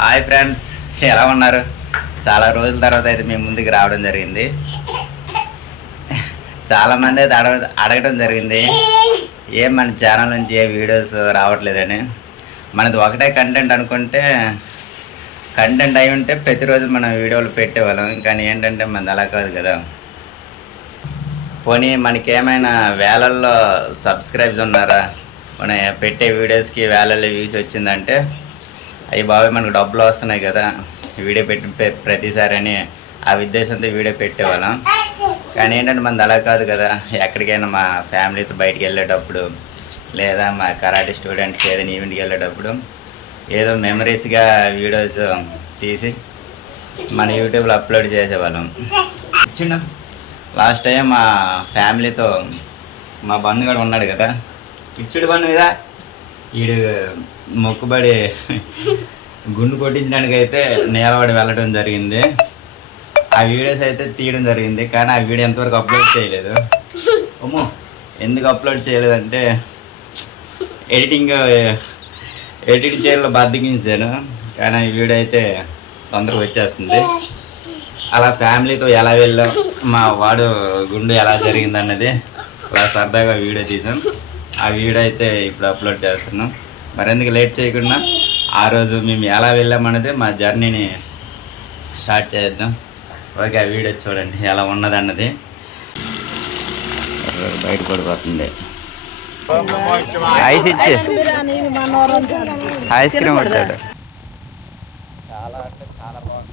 Hi friends ఎలా ఉన్నారు? చాలా రోజుల తర్వాత అయితే మేము ముందుకు రావడం జరిగింది. చాలామంది అయితే అడగ అడగడం జరిగింది. ఏం మన ఛానల్ నుంచి ఏ వీడియోస్ రావట్లేదని. మనది ఒకటే కంటెంట్ అనుకుంటే కంటెంట్ అయి ఉంటే ప్రతిరోజు మనం వీడియోలు పెట్టేవాళ్ళం. కానీ ఏంటంటే మనది అలా కాదు కదా. పోనీ మనకేమైనా వేలల్లో సబ్స్క్రైబ్స్ ఉన్నారా? మన పెట్టే వీడియోస్కి వేలల్లో వ్యూస్ వచ్చిందంటే అవి బాబాయ్ మనకు డబ్బులు వస్తున్నాయి కదా. వీడియో పెట్టి ప్రతిసారి అని ఆ ఉద్దేశంతో వీడియో పెట్టేవాళ్ళం. కానీ ఏంటంటే మనది అలా కాదు కదా. ఎక్కడికైనా మా ఫ్యామిలీతో బయటికి వెళ్ళేటప్పుడు లేదా మా కరాటే స్టూడెంట్స్ ఏదైనా ఈవెంట్కి వెళ్ళేటప్పుడు ఏదో మెమరీస్గా వీడియోస్ తీసి మన యూట్యూబ్లో అప్లోడ్ చేసేవాళ్ళం. చిన్న లాస్ట్ టైం మా ఫ్యామిలీతో మా బంధు కూడా ఉన్నాడు కదా. ఇచ్చుడు బంధు మీద వీడు మొక్కుబడి గుండు కొట్టించడానికి అయితే నేలబడి వెళ్ళడం జరిగింది. ఆ వీడియోస్ అయితే తీయడం జరిగింది కానీ ఆ వీడియో ఎంతవరకు అప్లోడ్ చేయలేదు. అమ్మో ఎందుకు అప్లోడ్ చేయలేదంటే ఎడిటింగ్ ఎడిట్ చేయాలో బద్దగించాను కానీ ఈ వీడియో అయితే తొందరగా వచ్చేస్తుంది. అలా ఫ్యామిలీతో ఎలా వెళ్ళాం మా వాడు గుండు ఎలా జరిగింది అన్నది అలా సరదాగా వీడియో తీసాం. ఆ వీడియో అయితే ఇప్పుడు అప్లోడ్ చేస్తున్నాం. మరెందుకు లేట్ చేయకుండా ఆ రోజు మేము ఎలా వెళ్ళామన్నది మా జర్నీని స్టార్ట్ చేద్దాం. ఓకే ఆ వీడియో చూడండి ఎలా ఉన్నది అన్నది. బయట పడిపోతుంది ఐస్ ఇచ్చి. ఐస్ క్రీమ్ పడతాడు చాలా అంటే చాలా బాగుంది.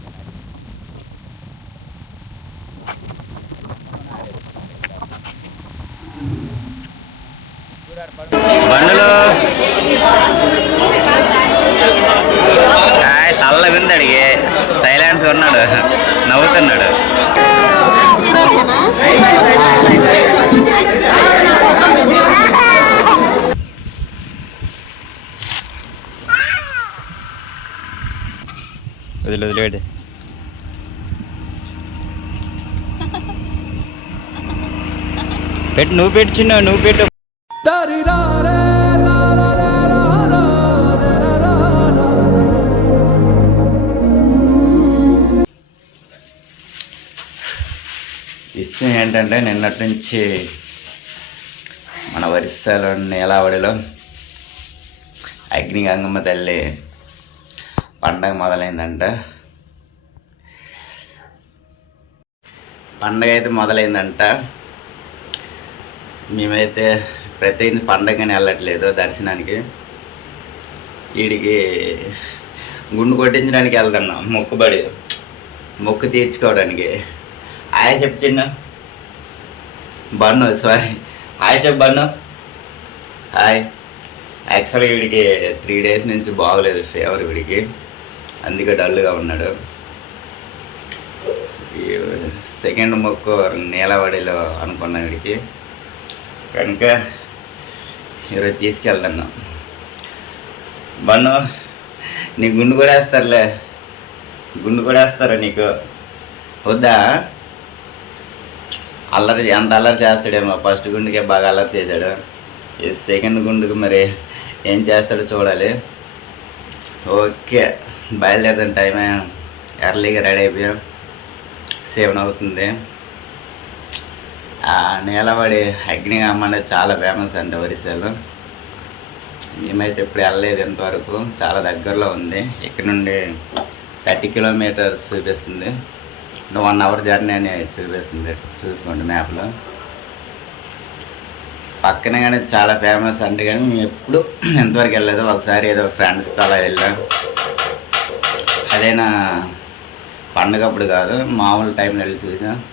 బండ్లు. ఉంది అడిగి. సైలెన్స్ ఉన్నాడు. నవ్వుతున్నాడు. వదిలి వదిలేడు పెట్టు నువ్వు పెట్టు చిన్న నువ్వు పెట్టు. ఏంటంటే నిన్నటి నుంచి మన వరిస్సాలో నేలావడిలో అగ్ని గంగమ్మ తల్లి పండగ మొదలైందంట. పండగ అయితే మొదలైందంట. మేమైతే ప్రతి పండగని వెళ్ళట్లేదు దర్శనానికి. వీడికి గుండు కొట్టించడానికి వెళ్తున్నాం మొక్కుబడి మొక్కు తీర్చుకోవడానికి. ఆయన చెప్పు బన్ను సారీ హాయ్ చెప్ బన్ను హాయ్ యాక్చువల్గా వీడికి త్రీ డేస్ నుంచి బాగలేదు ఫీవర్ వీడికి. అందుకే డల్గా ఉన్నాడు. ఈ సెకండ్ మొక్కు నీలవాడిలో అనుకున్నా వీడికి. కనుక ఈరోజు తీసుకెళ్తున్నాం బన్ను నీ గుండు కూడా వేస్తారులే. గుండు కూడా వేస్తారా నీకు? వద్దా? అల్లరి ఎంత అల్లరి చేస్తాడేమో. ఫస్ట్ గుండెకే బాగా అల్లరి చేశాడు. ఈ సెకండ్ గుండెకి మరి ఏం చేస్తాడో చూడాలి. ఓకే బయలుదేరదాం టైం ఎర్లీగా రెడీ అయిపోయాం. సేవన్ అవుతుంది. ఆ నీలబడి అగ్ని అనేది చాలా ఫేమస్ అండి ఒరిస్సాలో. మేమైతే ఇప్పుడు వెళ్ళలేదు ఎంతవరకు చాలా దగ్గరలో ఉంది. ఇక్కడ నుండి థర్టీ కిలోమీటర్స్ చూపిస్తుంది. వన్ అవర్ జర్నీ అని చూపిస్తుంది చూసుకోండి మ్యాప్లో. పక్కనే కానీ చాలా ఫేమస్ అంటే కానీ మేము ఎప్పుడు ఎంతవరకు వెళ్ళలేదు. ఒకసారి ఏదో ఫ్రెండ్స్తో అలా వెళ్ళాం. అదైనా పండగప్పుడు కాదు మామూలు టైంలో వెళ్ళి చూసాం.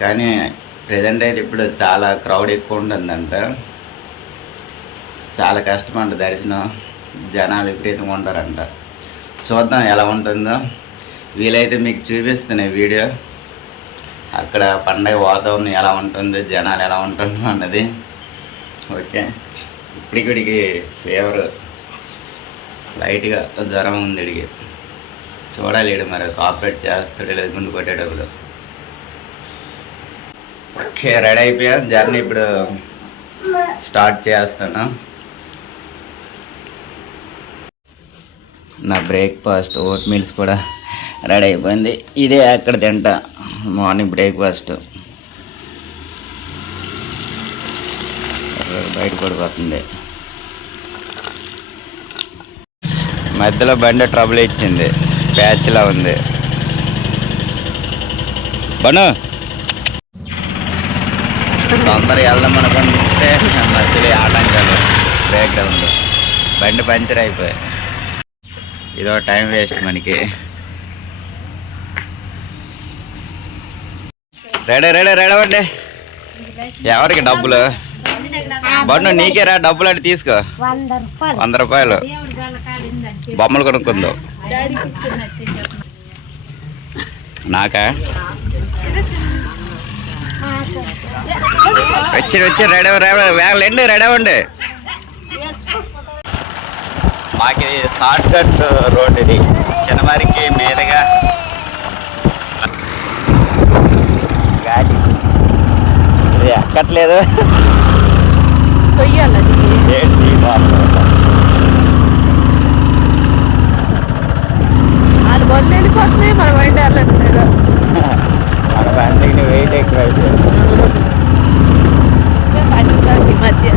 కానీ ప్రజెంట్ అయితే ఇప్పుడు చాలా క్రౌడ్ ఎక్కువ ఉంటుందంట. చాలా కష్టం అంట దర్శనం. జనాలు విపరీతంగా ఉంటారంట. చూద్దాం ఎలా ఉంటుందో. వీలైతే మీకు చూపిస్తున్నాయి వీడియో. అక్కడ పండగ వాతావరణం ఎలా ఉంటుంది జనాలు ఎలా ఉంటుందో అన్నది. ఓకే. ఇప్పటికిడికి ఫీవర్ లైట్గా జ్వరం ఉంది ఇడికి చూడాలి మరి కాపరేట్ చేస్తాడు లేదు గుండు కొట్టేటప్పుడు. ఓకే రెడీ అయిపోయా. జర్నీ ఇప్పుడు స్టార్ట్ చేస్తాను. నా బ్రేక్ఫాస్ట్ ఓట్ మీల్స్ కూడా రెడీ అయిపోయింది ఇదే అక్కడ తింటా. Morning breakfast. బయట పడిపోతుంది? మధ్యలో బండి ట్రబుల్ ఇచ్చింది. ప్యాచ్లా ఉంది. బను. తొందరగా వెళ్దాం అనుకుంటే మధ్యలో ఆటంకాలు బ్రేక్ డౌన్ బండి పంచర్ అయిపోయాయి. ఇదో టైం వేస్ట్ మనకి. రెడీ రెడీ రెడవండి ఎవరికి డబ్బులు? బండు నీకేరా డబ్బులు అంటే తీసుకో. వంద రూపాయలు. బొమ్మలు కొనుక్కుందాం. నాకా? వచ్చి వచ్చి రెడీ వేగలేండి రెడీ అవ్వండి. మాకు ఇది షార్ట్ కట్ రోడ్ ఇది చిన్నవారికి మీదుగా గాడి ఎక్కట్లేదు. కొయ్యాలి ఏంటి అది బొల్లు వెళ్ళిపోతున్నాయి మనం బయట వెళ్ళట్లేదు. మన బండికి వెయిట్ ఎక్కువైతే ఈ మధ్య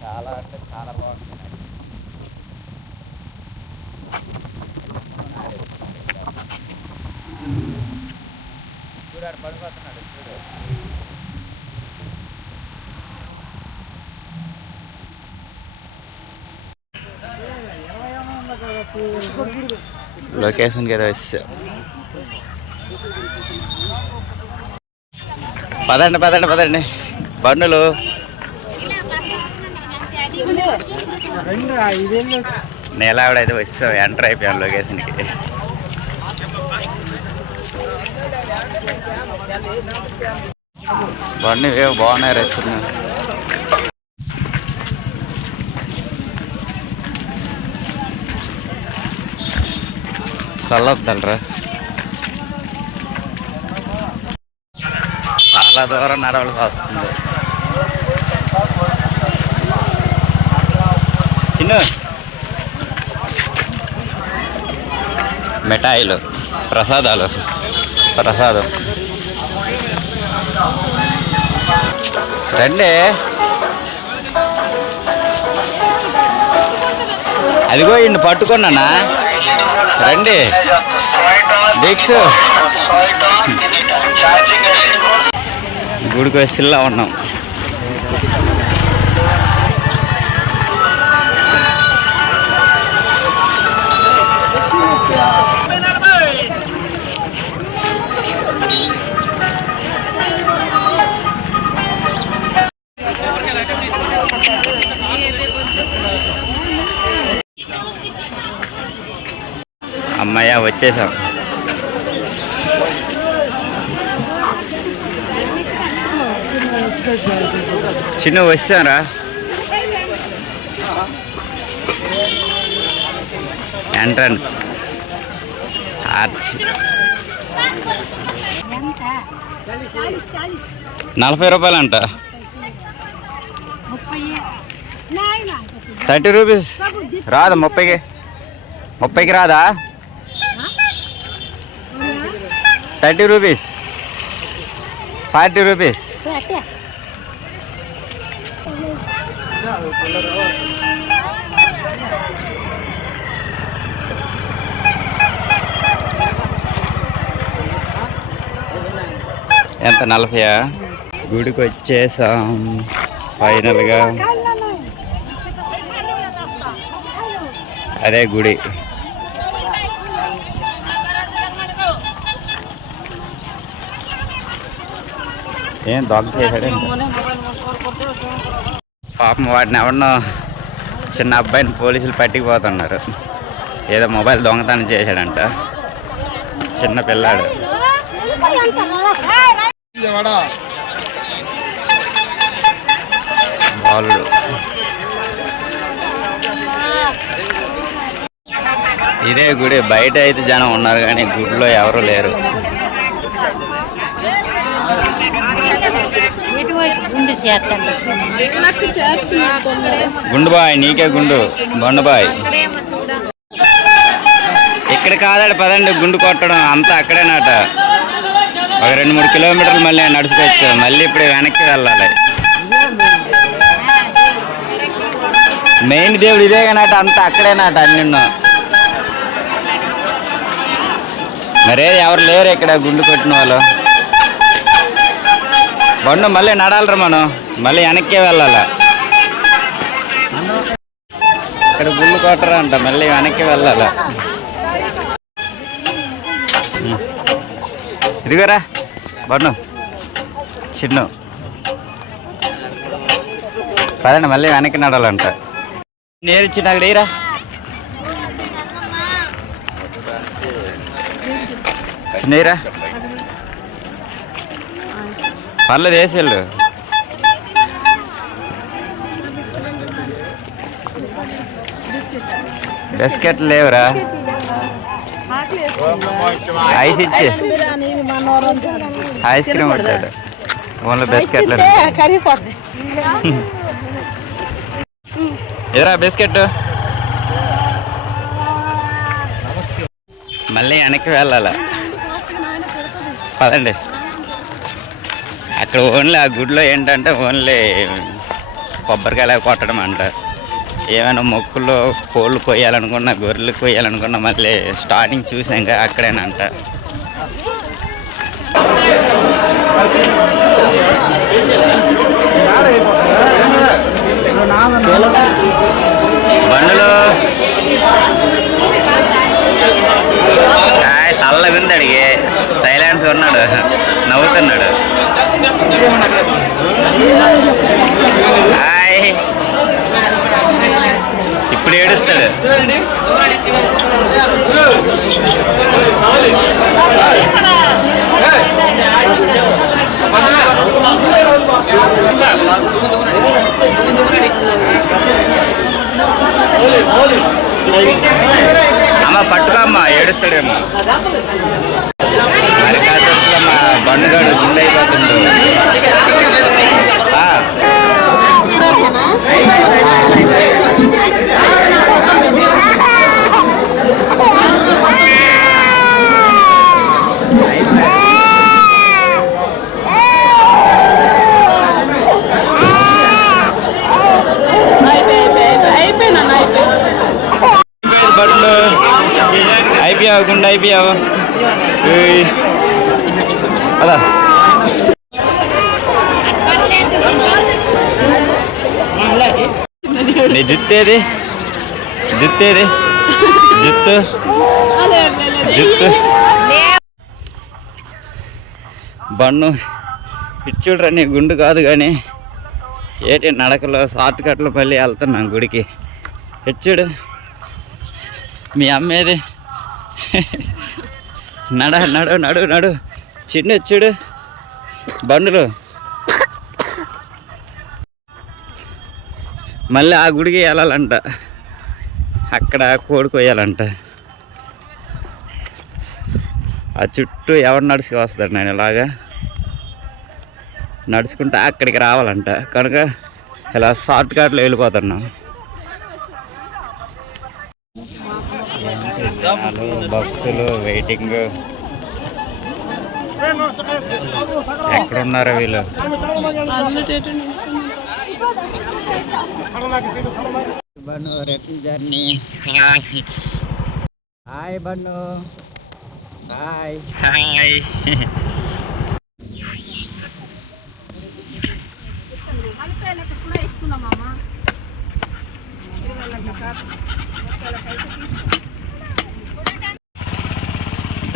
చాలా అంటే చాలా బాగుంది చూడాడు పడిపోతున్నాడు. చూడు. లొకేషన్ ఏదో వచ్చా పదండి పదండి పదండి. బండులు. నేలావిడైతే వచ్చాం ఎంటర్ అయిపోయాం లొకేషన్కి బండి ఏవో బాగున్నాయి రచ్చింది చల్లొద్దలరా చాలా దూరం నడవలసి వస్తుంది. చిన్న. మిఠాయిలు ప్రసాదాలు ప్రసాదం. రండి. అదిగో ఇన్ని పట్టుకున్నానా? రండి. దీక్ష. గుడికి వసిల్లా ఉన్నాం అమ్మయ్య వచ్చేసాం. చిన్న వచ్చారా? ఎంట్రన్స్ నలభై రూపాయలు అంట థర్టీ రూపీస్. రాదా ముప్పైకి? ముప్పైకి రాదా? Thirty rupees. Forty rupees. ఎంత నలభైయా? గుడికి వచ్చేసాం ఫైనల్గా. అదే గుడి. ఏం దొంగ చేశాడు పాపం వాడిని ఎవరినో చిన్న అబ్బాయిని పోలీసులు పట్టుకుపోతున్నారు. ఏదో మొబైల్ దొంగతనం చేశాడంట. చిన్న పిల్లాడు. బాలుడు. ఇదే గుడి. బయట అయితే జనం ఉన్నారు కానీ గుడిలో ఎవరు లేరు. గుండు బాయ్ నీకే గుండు. బొండబాయ్. ఇక్కడ కాదాడు పదండి గుండు కొట్టడం. అంతా అక్కడేనాట. ఒక రెండు మూడు కిలోమీటర్లు మళ్ళీ నడుచుకోవచ్చు మళ్ళీ ఇప్పుడు వెనక్కి వెళ్ళాలి. మెయిన్ దేవుడు ఇదే నాట అంతా అక్కడేనాట అన్నిన్నో. మరే ఎవరు లేరు ఇక్కడ గుండు కొట్టిన వాళ్ళు. బండు మళ్ళీ నడాలరా మనం. మళ్ళీ వెనక్కే వెళ్ళాల. ఇక్కడ గుళ్ళు కొట్టరా అంట మళ్ళీ వెనక్కి వెళ్ళాల. ఇదిగోరా బండు. చిన్న. పదండి మళ్ళీ వెనక్కి నడాలంట. నేర్చిన అక్కడ ఇరా చిన్నరా పర్లేదు వేసేళ్ళు బిస్కెట్లు లేవురా. ఐస్ ఇచ్చి. ఐస్ క్రీమ్ పడతాడు ఓన్లీ బిస్కెట్లు. ఎవరా ఎదురా బిస్కెట్? మళ్ళీ వెనక్కి వెళ్ళాలా? పదండి. అక్కడ ఓన్లీ ఆ గుడిలో ఏంటంటే ఓన్లీ కొబ్బరికాయలు కొట్టడం అంట. ఏమైనా మొక్కులు కోళ్ళు కొయ్యాలనుకున్నా గొర్రెలు కొయ్యాలనుకున్నా మళ్ళీ స్టార్టింగ్ చూసాక అక్కడేనంట. బండ్లు. హాయ్ చల్లగా సైలెన్స్ ఉన్నాడు. నవ్వుతున్నాడు. హాయ్ ఇప్పుడు ఏడుస్తాడు అమ్మ పట్టుకోమ్మ ఏడుస్తాడేమో మరి కాసేపు మా బండుగాడు గుండె అయిపోతుండు ఆ, అయిపోయినా అయిపోయి అయిపోయింది బండ్లు అయిపోయావు గుండె అయిపోయావు ఏయ్. అదా నీ జుత్తేది జుత్తేది జుత్తు జుత్తు. బన్ను ఇచ్చుడ్రా నీ గుండు కాదు కానీ ఏటి నడకలో షార్ట్ కట్లు పల్లి వెళ్తున్నాం గుడికి. ఇచ్చుడు మీ అమ్మేది నడ నడు నడు నడు. చిన్న వచ్చాడు బండులు. మళ్ళీ ఆ గుడికి వెళ్ళాలంట. అక్కడ కోడి కొయ్యాలంట ఆ చుట్టూ ఎవరు నడుచుకు వస్తాడు నేను ఇలాగా. నడుచుకుంటా అక్కడికి రావాలంట. కనుక ఇలా షార్ట్ కట్లో వెళ్ళిపోతున్నాం. జనాలు భక్తులు వెయిటింగ్. ఎక్కడున్నారు వీళ్ళు? Bannu return journey. Hi. Hi Bannu hi. Hi.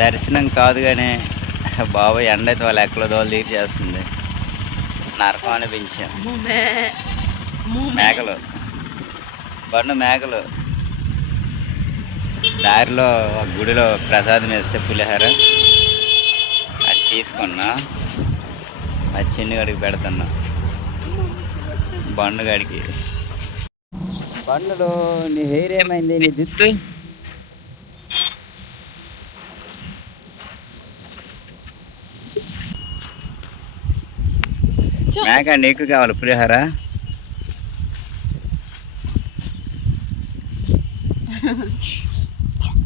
దర్శనం కాదు కానీ బాబు ఎండ అయితే వాళ్ళు ఎక్కడో దోలు తీరి చేస్తుంది. నరకం అనిపించాం. మేకలు. బండు మేకలు. దారిలో ఒక గుడిలో ప్రసాదం వేస్తే పులిహోర. అది తీసుకున్నా. అది చిన్నగాడికి పెడుతున్నా. బండుగాడికి బండులో నీ హెయిర్ ఏమైంది? నీ జుట్టు మేక నీకు కావాలి పులిహోర.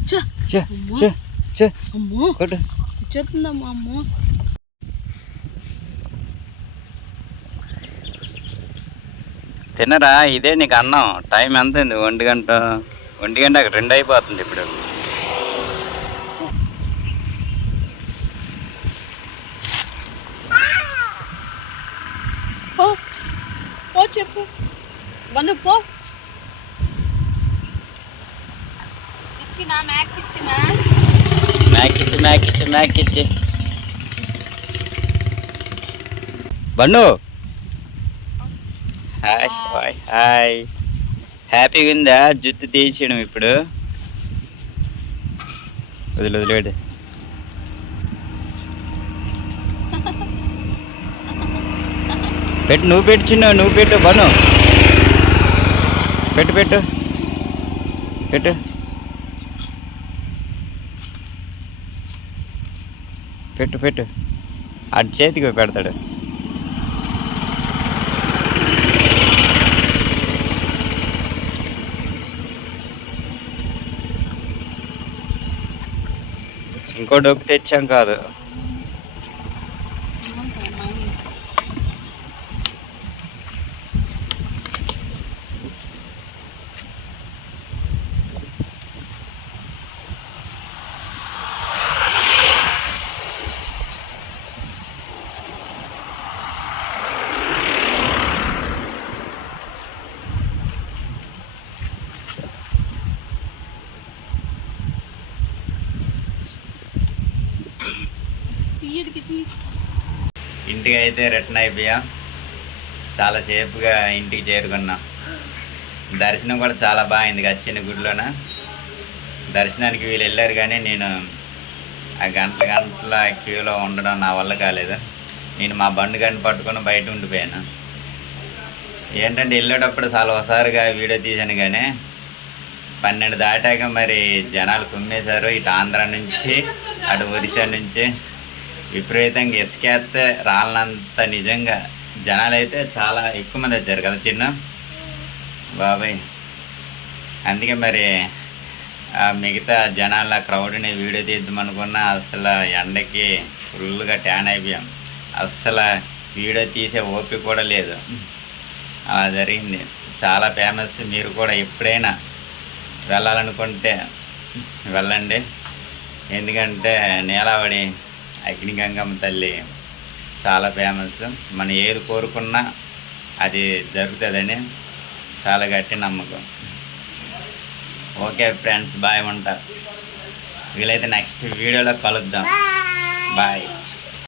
చో. చ చ చ అమ్మో. కొట్టు. చెప్తుందమ్మా అమ్మో. తినరా ఇదే నీకు అన్నం. టైం ఎంత ఉంది ఒంటి గంట ఒంటి గంట రెండు అయిపోతుంది ఇప్పుడు పో పో చెప్పు. వను పో. ఇచ్చినా మ్యాక్ ఇచ్చినా? మ్యాక్ ఇచ్చి మ్యాక్ ఇచ్చి మ్యాక్ ఇచ్చి. బండు హాయ్ హాయ్ హాయ్. హ్యాపీగా ఉందా? జుత్తు తీసేయడం ఇప్పుడు. వదిలి వదిలేడు పెట్టు నువ్వు పెట్టు చిన్న నువ్వు పెట్టు బను. పెట్టు పెట్టు. పెట్టు. పెట్టు పెట్టు. అటు చేతికి పెడతాడు. ఇంకో డొక్కు తెచ్చాం కాదు. ఇంటికి అయితే రిటర్న్ అయిపోయా. చాలా సేపుగా ఇంటికి చేరుకున్నాం. దర్శనం కూడా చాలా బాగుంది వచ్చిన గుడిలోన. దర్శనానికి వీళ్ళు వెళ్ళారు కానీ నేను ఆ గంటల గంటల క్యూలో ఉండడం నా వల్ల కాలేదు. నేను మా బండి గంట పట్టుకొని బయట ఉండిపోయాను. ఏంటంటే వెళ్ళేటప్పుడు చాలా ఒకసారిగా వీడియో తీశాను కానీ పన్నెండు దాటాక మరి జనాలు కుమ్మేశారు. ఇటు ఆంధ్ర నుంచి అటు ఒరిస్సా నుంచి. విపరీతంగా ఇసుకేస్తే రాలనంత నిజంగా జనాలు అయితే చాలా ఎక్కువ మంది వచ్చారు కదా చిన్న? బాబాయ్. అందుకే మరి ఆ మిగతా జనాల క్రౌడ్ని వీడియో తీద్దాం అనుకున్నా అసలు ఎండకి ఫుల్గా ట్యాన్ అయిపోయాం. అస్సలు వీడియో తీసే ఓపిక కూడా లేదు. అలా జరిగింది. చాలా ఫేమస్ మీరు కూడా ఎప్పుడైనా వెళ్ళాలనుకుంటే వెళ్ళండి. ఎందుకంటే నేలావడి అగ్నిగంగమ్మ తల్లి చాలా ఫేమస్ మనం ఏది కోరుకున్నా అది జరుగుతుందని చాలా గట్టి నమ్మకం. ఓకే ఫ్రెండ్స్ బాయ్ ఉంటా వీలైతే నెక్స్ట్ వీడియోలో కలుద్దాం. బాయ్.